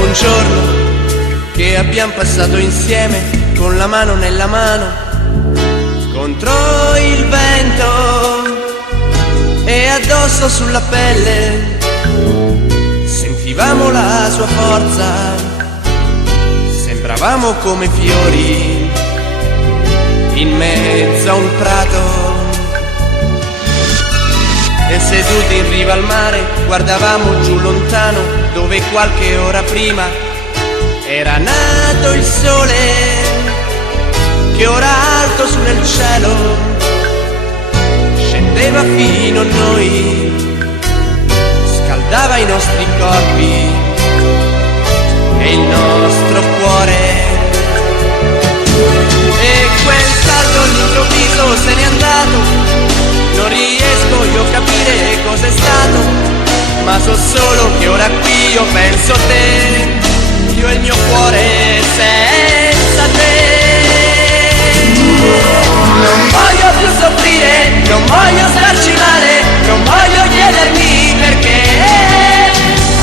dopo un giorno che abbiamo passato insieme, con la mano nella mano, contro il vento e addosso sulla pelle, sentivamo la sua forza, sembravamo come fiori in mezzo a un prato. E seduti in riva al mare guardavamo giù lontano, dove qualche ora prima era nato il sole, che ora alto su nel cielo scendeva fino a noi, scaldava i nostri corpi e il nostro cuore. E quel salto all'improvviso se n'è andato, non riesco io a capire cos'è stato, ma so solo che ora qui io penso a te, io e il mio cuore senza te. Non voglio più soffrire, non voglio starci male, non voglio chiedermi perché,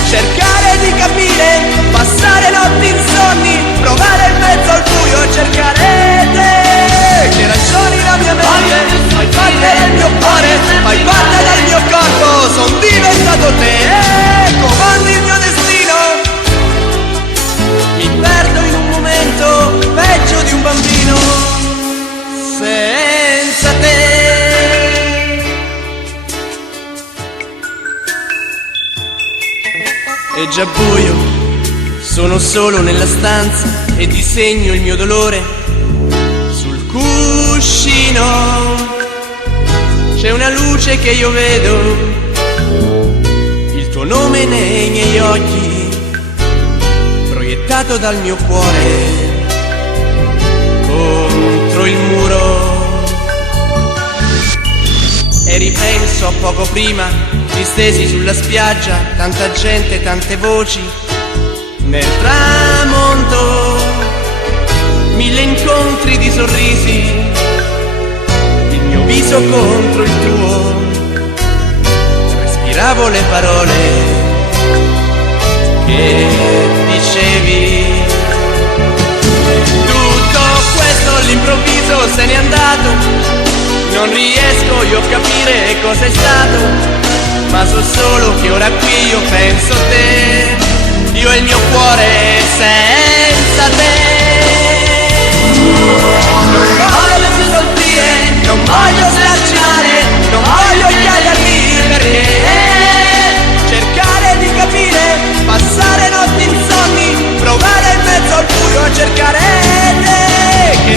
cercare di capire, passare notti insonni, provare in mezzo al buio e cercare te, che ragioni la mia mente, fai parte del mio cuore, fai parte del mio corpo, son diventato te, comandi il mio destino, mi perdo in un momento peggio di un bambino senza te. È già buio, sono solo nella stanza e disegno il mio dolore sul cuscino. C'è una luce che io vedo, il tuo nome nei miei occhi, proiettato dal mio cuore contro il muro. E ripenso a poco prima, distesi sulla spiaggia, tanta gente, tante voci, nel tramonto, mille incontri di sorrisi, il mio viso contro il tuo, respiravo le parole che dicevi. Tutto questo all'improvviso se n'è andato, non riesco io a capire cos'è stato, ma so solo che ora qui io penso a te, io e il mio cuore senza te. Non voglio più soffrire, non voglio starci male, non voglio chiedermi perché, cercare di capire, passare notti insonni, provare in mezzo al buio a cercare te, che